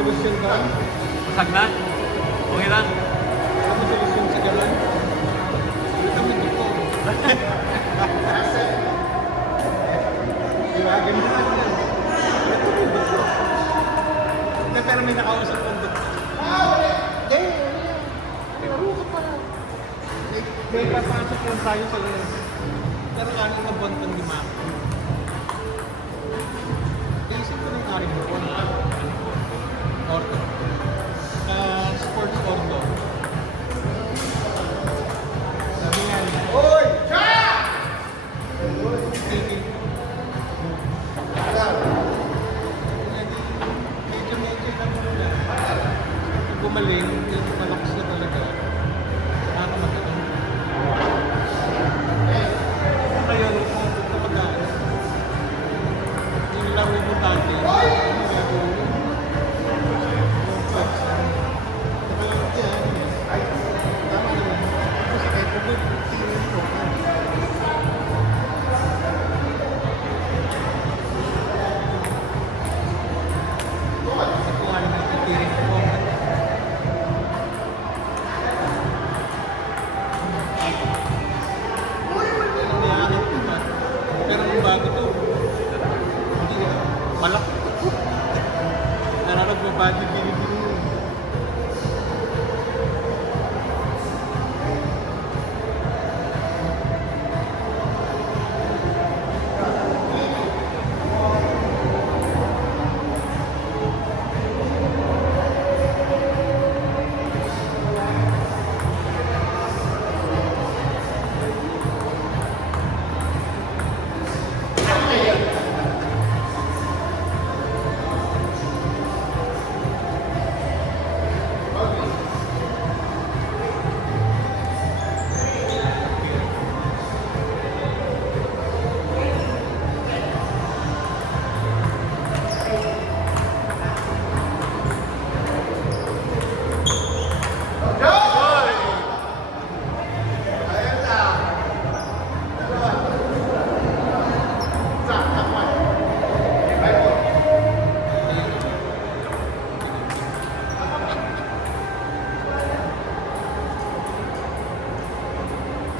solusyon ka? Masag na? Okay lang. Ano solusyon sa gano'n? Ito mo ito. Diba? Ganun lang yan. Ito mo ito. Pero may nakausap ng doktor. Hindi. Laro ka pa. May papasok lang tayo sa lens. Pero ano na buwan kang limaki? Naisip ko ng aking buwan. Orto. Sports orto. Sabi nga niya, Oy! Cha! Medyo lang muna. Gumaling, malakas na talaga. Nakakamagal. Ngayon, kung pagkaan, yung laro mo dati, ano gagawin mo? Ay, tama naman. Kasi kahit pagod, tingin mo. Nakuha naman yung tiring ko. Pero kung bago to, hindi na, malaki. Nararag mo ba yung binibili mo?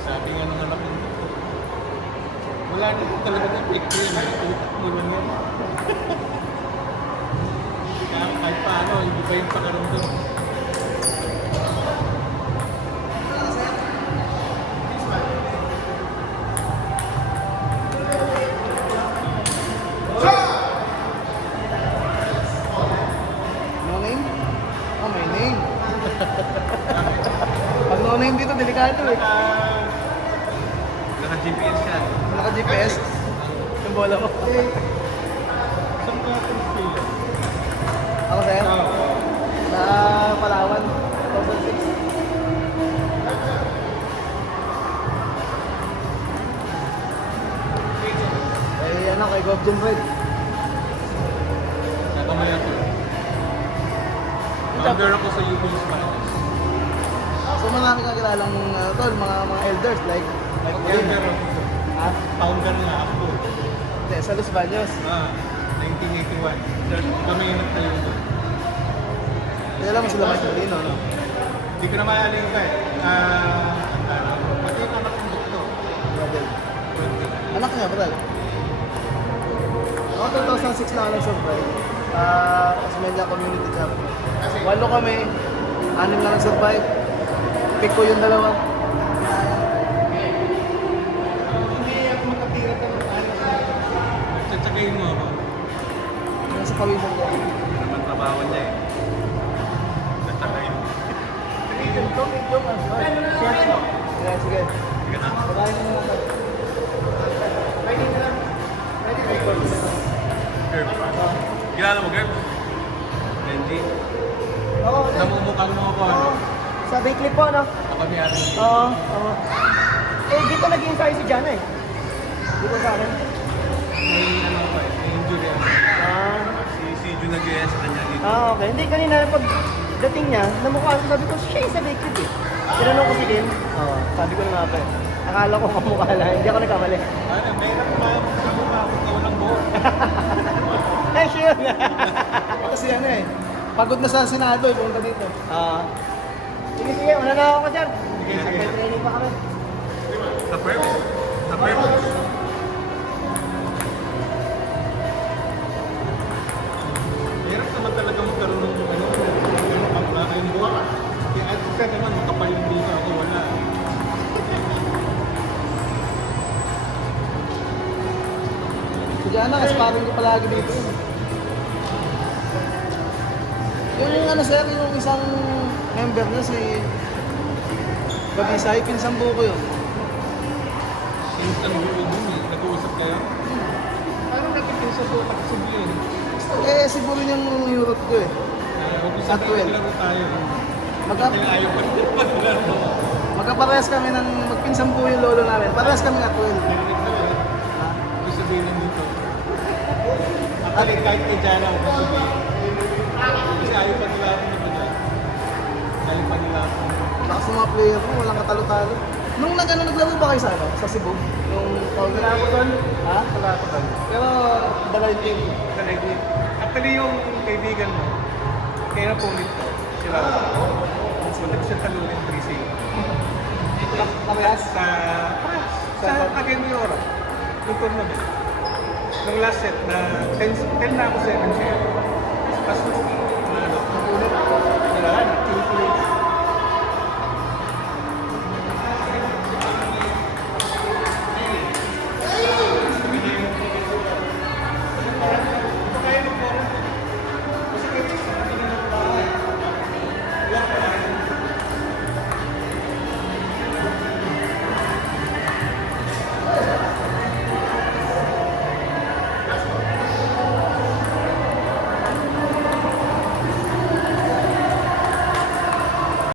Sabi nga ng anak ko, wala na talagang epekto yun. Utak mo lang yan. Kaya kahit paano, hindi pa yung pakaramdam. No name? Oh, may name. Pag no name dito, delikado eh. Naka-GPS yan. Naka-GPS. Yung bola mo. Saan ka ito? Ako sa'yo? Sa Palawan. 2006. Eh, ano, kay Gob Jim Red. Nakamaya ko. Founder ako sa UP Smiles. So, marami kang kilalang tol, mga elders like Founder ako. Ha? Founder nga ako. Hindi, sa Los Baños. 1981. Kami yung nagtayo doon. Kaya lang mo sila Mike Molino, no? Hindi ko na maalala ka eh. Pati yung anak ng doktor. Brother. Anak niya, brother. Ako 2006 na ako nag-survive. Osmeña Community Camp. 8 kami, 6 lang nag-survive. Pick ko yung 2. Hindi ako makatira ka ng anak. Tsatsagayin mo ako. Nasa pawisan ko. Naman trabaho niya eh. Natsagayin. Medium to, medium. Short mo. Sige, sige. Sige na. Pagkain mo na lang. Ready na lang. Ready na lang. Gerb. Kilala mo, Gerb? Benji. Oo, Namumukhang mo ako. oo. Sa Bakeley po, no? Ako ni Aaron. Oo, oo. Eh, dito naging tayo si Jana eh. Dito sa akin. May ano ako eh. May injury ako. Si Jun nag-US na niya dito. Okay. Hindi, kanina pag dating niya, namukha ko, sabi ko, siya yung sa Bakeley eh. Tinanong ko si Kim. Oo, sabi ko na nga pa eh. Akala ko kamukha lang, hindi ako nagkamali. Ano, mahirap kumamukha ako walang buhok. Ay, siya yun. Kasi ano eh, Pagod na sa Senado, pumunta dito. Sige, sige. Una na ako dyan. Sige, sige. May training pa kami. Sa prep? Sa prep? Hirap naman talaga magkaroon ng yung buwan. Kaya at isa naman, makapal yung dito ako, wala. Si Jana, sparring ko palagi dito. Yung ano sir, yung isang member na si Babisay, pinsang buko yun. Pinsang buko yun eh, nag-uusap kayo? Parang nakipinsang buko kasi sabihin. Eh, siguro yung Europe ko eh. At 12. Tayo. Ayaw pa rin maglaro. Magkaparehas kami ng magpinsang buko yung lolo namin. Parehas kami at 12. Ibig sabihin lang dito. Actually, kahit kay Jana, kasi ayaw pa nila ako na ba dyan. Ayaw pa nila ako. Lakas ng mga player ko, walang katalo-talo. Nung naglaro ba kayo sa ano? Sa Cebu? Yung Kalapotan? Ha? Kalapotan. Pero, dalay team. Dalay team. Actually, yung kaibigan mo, kaya na punit ko, sila. Punit siya talunin 3-0. Parehas? Sa Cagayan de Oro. Yung tournament. Nung last set na 10 na ako 7-0.